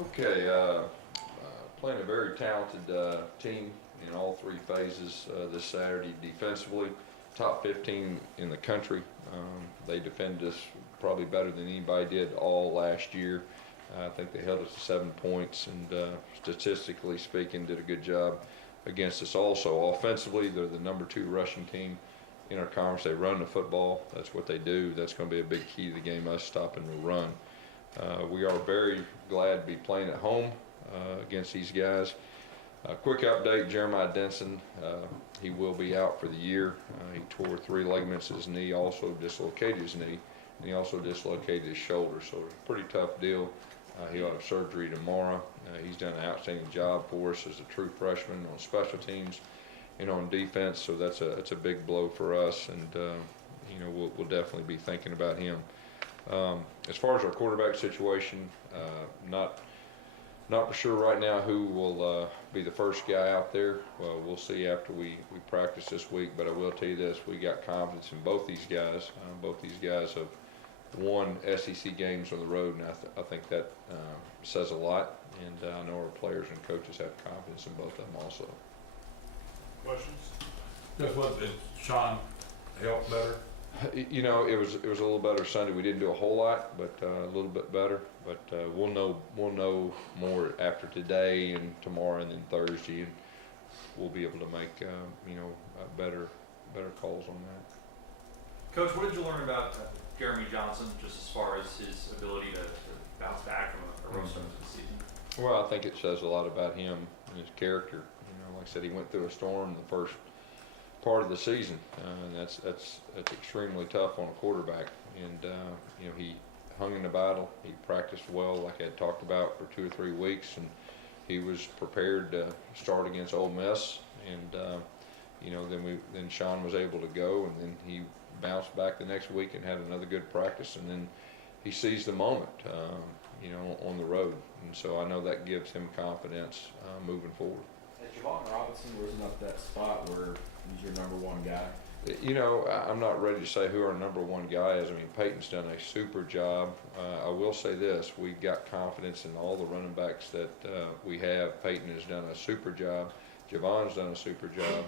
Okay, playing a very talented team in all three phases this Saturday defensively. Top 15 in the country. They defended us probably better than anybody did all last year. I think they held us to 7 points, and statistically speaking, did a good job against us also. Offensively, they're the #2 rushing team in our conference. They run the football. That's what they do. That's going to be a big key to the game, us stopping the run. We are very glad to be playing at home against these guys. Quick update, Jeremiah Denson, he will be out for the year. He tore 3 ligaments in his knee, also dislocated his knee, and he also dislocated his shoulder, so it's a pretty tough deal. He'll have surgery tomorrow. He's done an outstanding job for us as a true freshman on special teams and on defense, so that's a big blow for us, and we'll definitely be thinking about him. As far as our quarterback situation, not for sure right now who will be the first guy out there. Well, we'll see after we practice this week, but I will tell you this, we got confidence in both these guys. Both these guys have won SEC games on the road, and I think that says a lot, and I know our players and coaches have confidence in both of them also. Questions? Just what did Sean help better? You know, it was a little better Sunday. We didn't do a whole lot, but a little bit better. But we'll know more after today and tomorrow and then Thursday, and we'll be able to make better calls on that. Coach, what did you learn about Jeremy Johnson, just as far as his ability to bounce back from a rough start to the season? Well, I think it says a lot about him and his character. You know, like I said, he went through a storm the first part of the season, and that's extremely tough on a quarterback. And he hung in the battle. He practiced well, like I had talked about, for 2 or 3 weeks, and he was prepared to start against Ole Miss. And then Sean was able to go, and then he bounced back the next week and had another good practice, and then he seized the moment, on the road. And so I know that gives him confidence moving forward. Has Javon Robinson risen up that spot where he's your #1 guy? You know, I'm not ready to say who our #1 guy is. I mean, Peyton's done a super job. I will say this, we got confidence in all the running backs that we have. Peyton has done a super job. Javon's done a super job.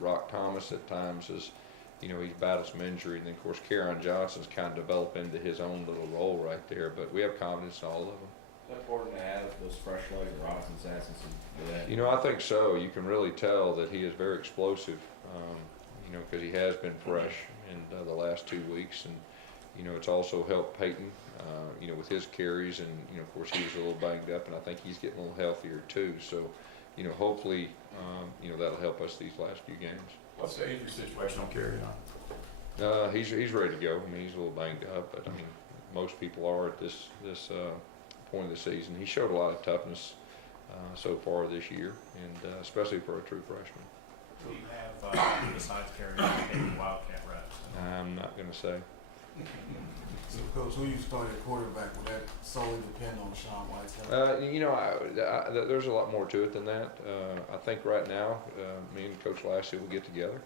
Rock Thomas at times is, he's battled some injury. And then, of course, Kerryon Johnson's kind of developed into his own little role right there. But we have confidence in all of them. Is it important to have those fresh legs that Robinson's had since he did that? You know, I think so. You can really tell that he is very explosive, because he has been fresh in the last 2 weeks. And, it's also helped Peyton, with his carries. And, of course, he was a little banged up, and I think he's getting a little healthier too. So, hopefully, that'll help us these last few games. What's the injury situation on Kerryon? He's ready to go. I mean, he's a little banged up, but, I mean, most people are at this point of the season. He showed a lot of toughness so far this year, and especially for a true freshman. Who do you have besides Kerryon taking Wildcat reps? I'm not going to say. So, Coach, who you started at quarterback, would that solely depend on Sean White's health? There's a lot more to it than that. I think right now, me and Coach Lassie will get together.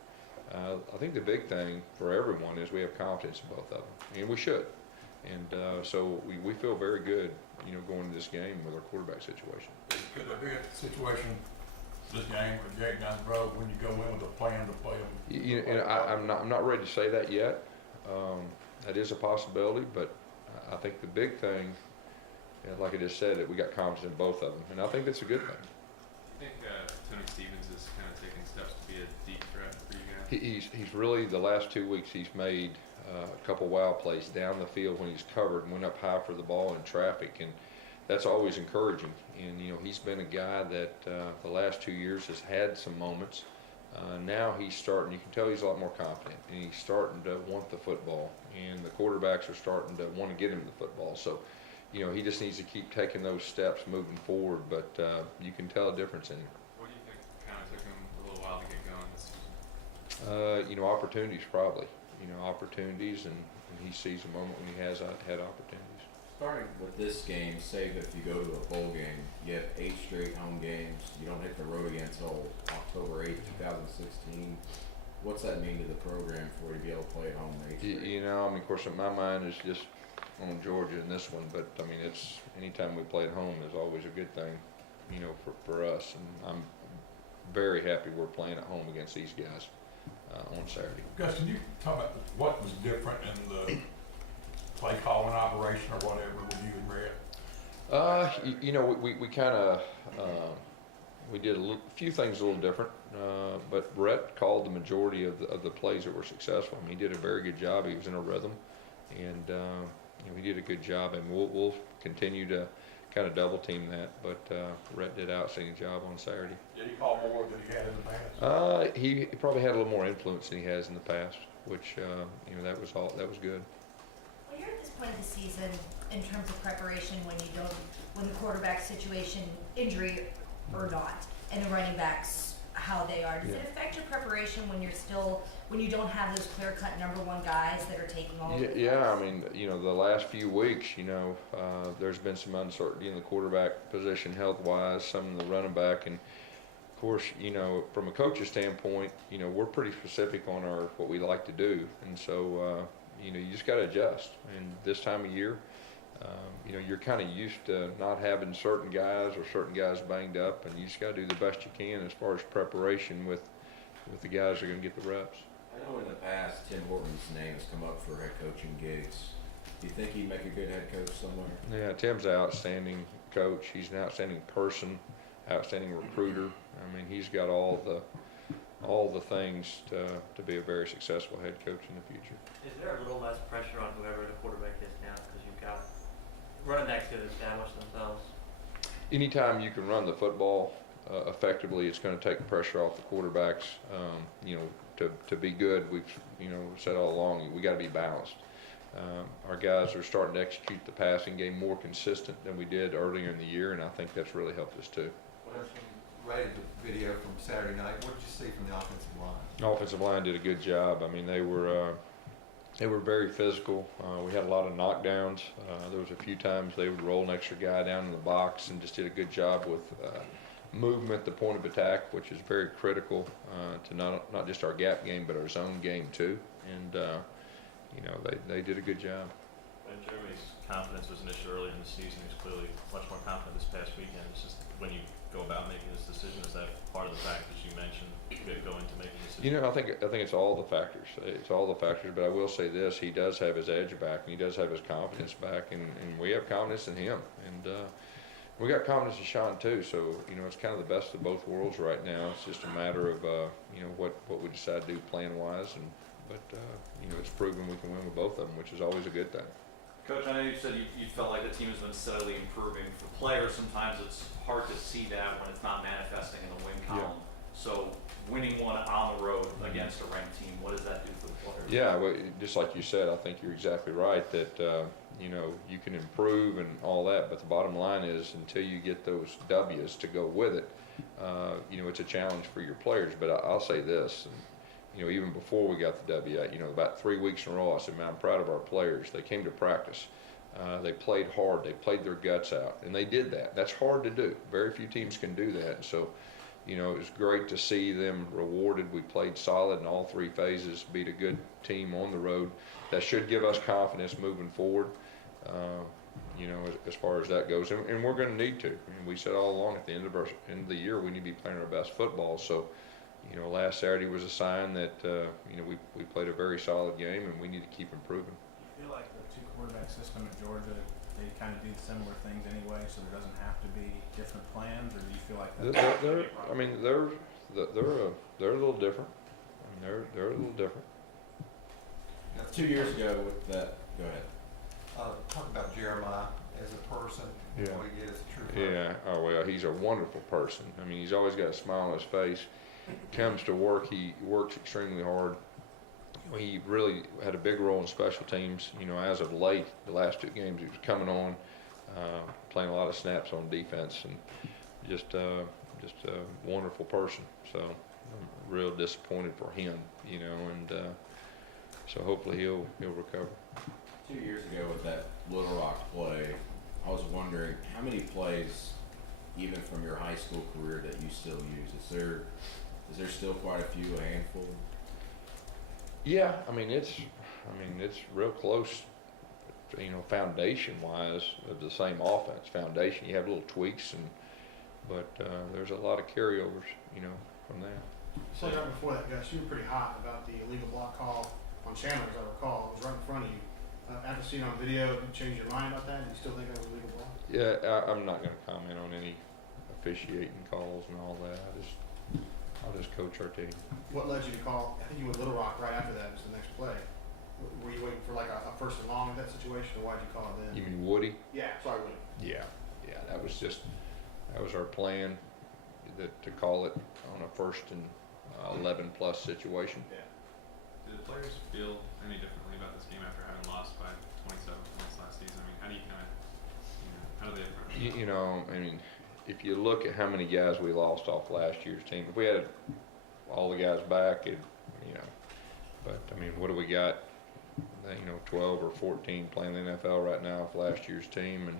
I think the big thing for everyone is we have confidence in both of them, and we should. And so we feel very good, going into this game with our quarterback situation. Could there be a situation this game or Jake down the road when you go in with a plan to play them? I'm not ready to say that yet. That is a possibility, but I think the big thing, like I just said, that we got confidence in both of them, and I think that's a good thing. Do you think Tony Stevens is kind of taking steps to be a deep threat for you guys? He's really, the last 2 weeks, he's made a couple wild plays down the field when he's covered and went up high for the ball in traffic, and that's always encouraging. And he's been a guy that the last 2 years has had some moments. Now he's starting, you can tell he's a lot more confident, and he's starting to want the football, and the quarterbacks are starting to want to get him the football. So, he just needs to keep taking those steps moving forward, but you can tell a difference in him. What do you think kind of took him a little while to get going this season? Opportunities probably. Opportunities, and he sees a moment when he has had opportunities. Starting with this game, say that if you go to a bowl game, you have 8 straight home games, you don't hit the road again until October 8th, 2016. What's that mean to the program for you to be able to play at home 8 straight? Of course, in my mind is just on Georgia in this one, but I mean, it's, anytime we play at home is always a good thing, you know, for us. And I'm very happy we're playing at home against these guys on Saturday. Gus, can you talk about what was different in the play calling operation or whatever with you and Brett? You know, we kind of, we did a few things a little different, but Brett called the majority of the plays that were successful. I mean, he did a very good job. He was in a rhythm, and you know, he did a good job, and we'll continue to kind of double team that. But Brett did an outstanding job on Saturday. Did he call more than he had in the past? He probably had a little more influence than he has in the past, which you know, that was good. Well, you're at this point of the season in terms of preparation when the quarterback situation, injury or not, and the running backs, how they are. Does it affect your preparation when you don't have those clear-cut #1 guys that are taking all of the Yeah, reps? I mean, you know, the last few weeks, you know, there's been some uncertainty in the quarterback position health-wise, some in the running back, and of course, you know, from a coach's standpoint, you know, we're pretty specific on what we like to do, and so, you know, you just got to adjust. And this time of year, you know, you're kind of used to not having certain guys or certain guys banged up, and you just got to do the best you can as far as preparation with the guys that are going to get the reps. I know in the past Tim Horton's name has come up for head coaching gigs. Do you think he'd make a good head coach somewhere? Yeah, Tim's an outstanding coach. He's an outstanding person, outstanding recruiter. I mean, he's got all the things to be a very successful head coach in the future. Is there a little less pressure on whoever the quarterback is now because you've got running backs to establish themselves? Anytime you can run the football effectively, it's going to take pressure off the quarterbacks. You know, to be good, we've, you know, said all along, we got to be balanced. Our guys are starting to execute the passing game more consistent than we did earlier in the year, and I think that's really helped us too. When you rated the video from Saturday night, what did you see from the offensive line? The offensive line did a good job. I mean, they were very physical. We had a lot of knockdowns. There was a few times they would roll an extra guy down in the box and just did a good job with movement, the point of attack, which is very critical to not just our gap game, but our zone game too. And you know, they did a good job. When Jeremy's confidence was an issue earlier in the season, he was clearly much more confident this past weekend. It's just when you go about making this decision, is that part of the factors you mentioned going to making a decision? You know, I think it's all the factors. It's all the factors. But I will say this: he does have his edge back, and he does have his confidence back, and we have confidence in him, and we got confidence in Sean too. So you know, it's kind of the best of both worlds right now. It's just a matter of you know, what we decide to do plan wise, but you know, it's proven we can win with both of them, which is always a good thing. Coach, I know you said you felt like the team has been steadily improving. For players, sometimes it's hard to see that when it's not manifesting in the win column. Yeah. So winning one on the road against a ranked team, what does that do for the players? Yeah, well, just like you said, I think you're exactly right that you know, you can improve and all that, but the bottom line is until you get those W's to go with it, you know, it's a challenge for your players. But I'll say this. You know, even before we got the W, you know, about 3 weeks in a row, I said, man, I'm proud of our players. They came to practice. They played hard. They played their guts out, and they did that. That's hard to do. Very few teams can do that. And so, you know, it was great to see them rewarded. We played solid in all 3 phases, beat a good team on the road. That should give us confidence moving forward, you know, as far as that goes. And we're going to need to. I mean, we said all along at the end of the year, we need to be playing our best football. So, you know, last Saturday was a sign that, you know, we played a very solid game, and we need to keep improving. I feel like the 2-quarterback system at Georgia, they kind of do similar things anyway, so there doesn't have to be different plans, or do you feel like that's I mean, they're a little different. I mean, they're a little different. 2 years ago with that, go ahead. Talk about Jeremiah as a person, Yeah. what he is, a true person. Yeah, oh well, he's a wonderful person. I mean, he's always got a smile on his face. Comes to work, he works extremely hard. He really had a big role in special teams. You know, as of late, the last 2 games, he was coming on, playing a lot of snaps on defense, and just a wonderful person. So I'm real disappointed for him, you know, and so hopefully he'll recover. 2 years ago with that Little Rock play, I was wondering how many plays, even from your high school career, that you still use? Is there still quite a few, a handful? Yeah, I mean it's real close you know, foundation-wise of the same offense. Foundation, you have little tweaks, but there's a lot of carryovers, you know, from that. So right before that, Gus, you were pretty hot about the illegal block call on Chandler, as I recall. It was right in front of you. After seeing it on video, did you change your mind about that? Do you still think that was a legal block? Yeah, I'm not going to comment on any officiating calls and all that. I'll just coach our team. What led you to call? I think you went Little Rock right after that was the next play. Were you waiting for like a first and long in that situation, or why'd you call it then? You mean Woody? Yeah, sorry, Woody. Yeah, that was our plan, to call it on a first and 11 plus situation. Yeah. Did the players feel any differently about this game after having lost by 27 points last season? I mean, how do you kind of, how do they approach it? You know, I mean, if you look at how many guys we lost off last year's team, if we had all the guys back, but I mean, what do we got? 12 or 14 playing the NFL right now off last year's team, and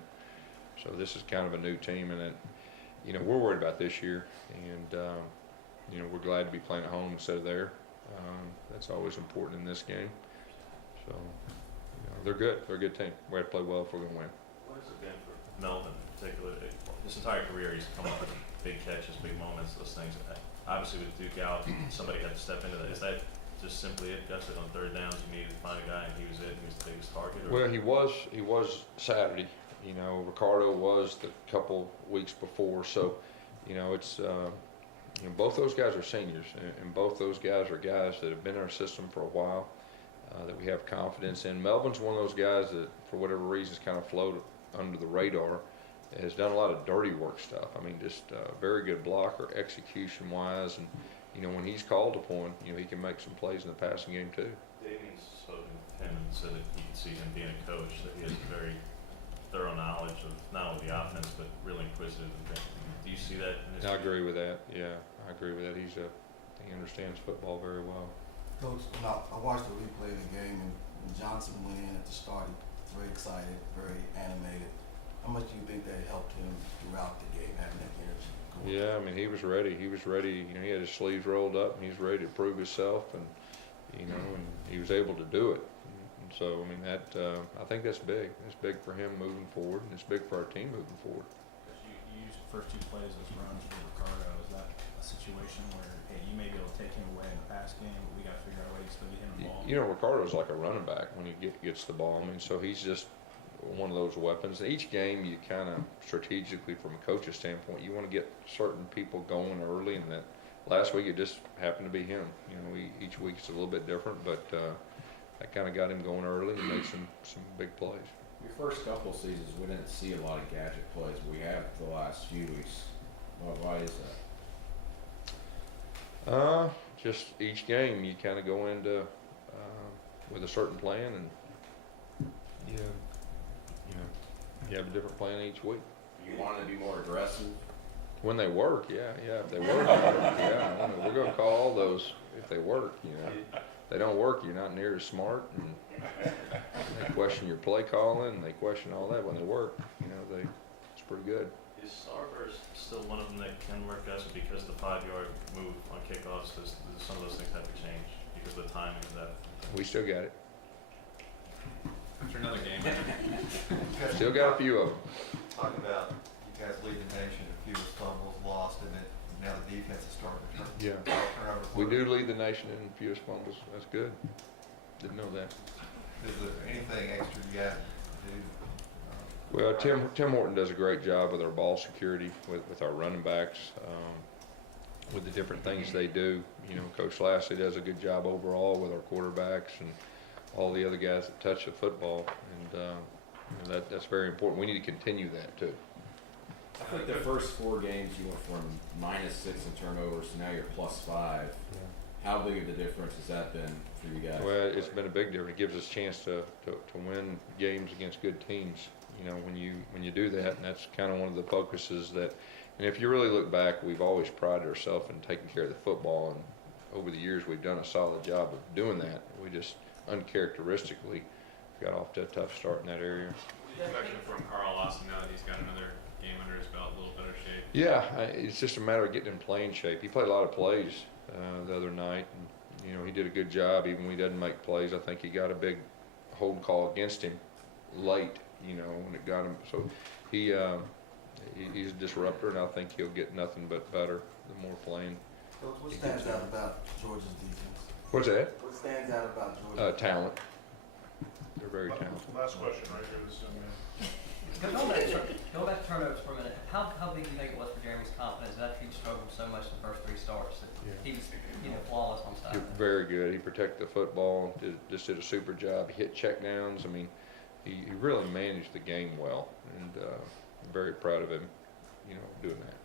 so this is kind of a new team, and we're worried about this year, and we're glad to be playing at home instead of there. That's always important in this game. So they're good. They're a good team. We have to play well if we're going to win. What has it been for Melvin in particular? His entire career, he's come up with big catches, big moments, those things. Obviously, with Duke out, somebody had to step into that. Is that just simply it? Gus, on third downs, you needed to find a guy, and he was it. He was the biggest target. Or? Well, he was Saturday. Ricardo was the couple weeks before. So, it's both those guys are seniors, and both those guys are guys that have been in our system for a while, that we have confidence in. Melvin's one of those guys that, for whatever reasons, kind of floated under the radar. Has done a lot of dirty work stuff. I mean, just very good blocker, execution-wise, and when he's called upon, he can make some plays in the passing game too. Davies spoken to him and said that he could see him being a coach, that he has a very thorough knowledge of not only the offense but really inquisitive. Do you see that in his I agree with that. Yeah, I agree with that. He understands football very well. Coach, I watched the replay of the game, and when Johnson went in at the start, he was very excited, very animated. How much do you think that helped him throughout the game, having that energy? Yeah, I mean, he was ready. He had his sleeves rolled up, and he's ready to prove himself, and and he was able to do it. And so, I mean, I think that's big. It's big for him moving forward, and it's big for our team moving forward. You used the first two plays as runs for Ricardo. Is that a situation where, hey, you may be able to take him away in the pass game, but we got to figure out a way to still get him the ball? Ricardo's like a running back when he gets the ball. I mean, so he's just one of those weapons. Each game, you kind of strategically, from a coach's standpoint, you want to get certain people going early, and that last week it just happened to be him. Each week it's a little bit different, but that kind of got him going early and made some big plays. Your first couple seasons, we didn't see a lot of gadget plays. We have the last few weeks. Why is that? Just each game you kind of go into with a certain plan, and you have a different plan each week. You want to be more aggressive? When they work, yeah. If they work, yeah. I mean, we're going to call all those if they work. If they don't work, you're not near as smart, and they question your play calling, and they question all that. When they work, it's pretty good. Is Starburst still one of them that can work, Gus, because the 5-yard move on kickoffs, some of those things have to change because of the timing of that? We still got it. After another game, Still got a few of them. Talk about you guys lead the nation in fewest fumbles lost, and then now the defense is starting to turn. Turn over We do lead the nation in fewest fumbles. That's good. Didn't know that. Is there anything extra you got to do? Well, Tim Horton does a great job with our ball security, with our running backs, with the different things they do. Coach Lashley does a good job overall with our quarterbacks and all the other guys that touch the football, and that's very important. We need to continue that too. I think the first 4 games you went from -6 in turnovers to now you're +5. How big of a difference has that been for you guys? Well, it's been a big difference. It gives us a chance to win games against good teams. When you do that, and that's kind of one of the focuses that. And if you really look back, we've always prided ourselves in taking care of the football, and over the years we've done a solid job of doing that. We just uncharacteristically got off to a tough start in that area. especially from Carl Lawson now that he's got another game under his belt, a little better shape. Yeah, it's just a matter of getting in playing shape. He played a lot of plays the other night, and he did a good job. Even when he doesn't make plays, I think he got a big holding call against him late, you know, when it got him. So he's a disruptor, and I think he'll get nothing but better the more playing. What stands out about Georgia's defense? What's that? What stands out about Georgia's Talent. They're very talented. Last question right here, this young man. Go back to turnovers for a minute. How big do you think it was for Jeremy's confidence after he struggled so much in the first 3 starts that he was flawless on side? Very good. He protected the football. Just did a super job. He hit checkdowns. I mean, he really managed the game well, and I'm very proud of him, you know, doing that.